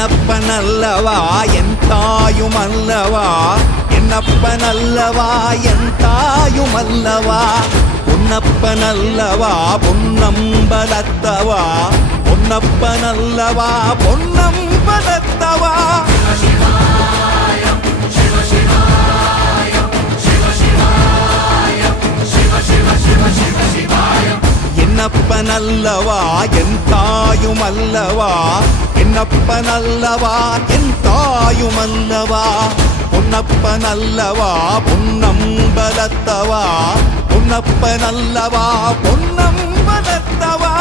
என்னப்பனல்லவா என் தாயுமல்லவா, என்னப்பனல்லவா என் தாயுமல்லவா, பொன்னப்பனல்லவா பொன்னம்பலத்தவா, பொன்னப்பனல்லவா பொன்னம்பலத்தவா. என்னப்பனல்லவா என் தாயுமல்லவா, என்னப்பனல்லவா என் தாயுமல்லவா, பொன்னப்பனல்லவா பொன்னம்பலத்தவா, பொன்னப்பனல்லவா பொன்னம்பலத்தவா.